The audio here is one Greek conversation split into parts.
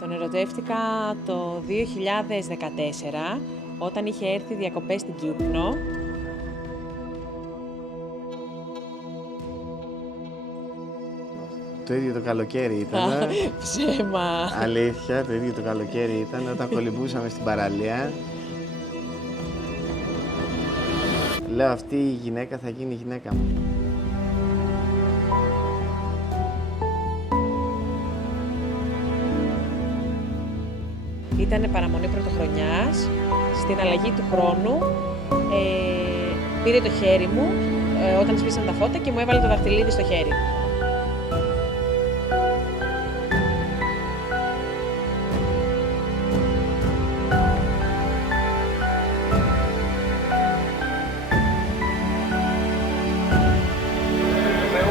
Τον ερωτεύτηκα το 2014, όταν είχε έρθει διακοπές στην Κύκνο. Το ίδιο το καλοκαίρι ήταν. Ψέμα. Αλήθεια, το ίδιο το καλοκαίρι ήταν όταν κολυμπούσαμε στην παραλία. Λέω, αυτή η γυναίκα θα γίνει η γυναίκα μου. Ήτανε παραμονή πρωτοχρονιάς, στην αλλαγή του χρόνου, πήρε το χέρι μου όταν σβήσαν τα φώτα και μου έβαλε το δαχτυλίδι στο χέρι.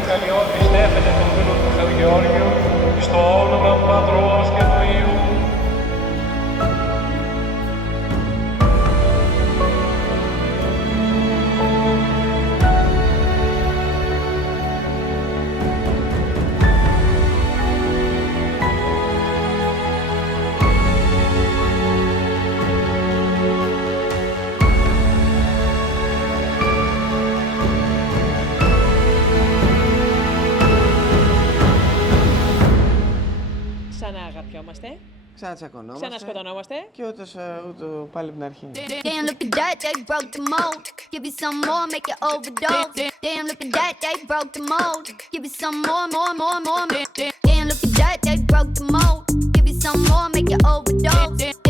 Καλλιώτη στέφεται τον φίλο του Θεογεώργιου, στο όνομα του Πατρός και του Υιού. Ξανααγαπιόμαστε, Ξανατσακωνόμαστε. ξανασκοτωνόμαστε. Και ούτω πάλι από την αρχή. Damn, look at that, they broke the mold. Give you some more, make you overdose. Damn, look at that, they broke the mold. Give you some more. Damn, look at that, they broke the mold. Give you some more, make you overdose.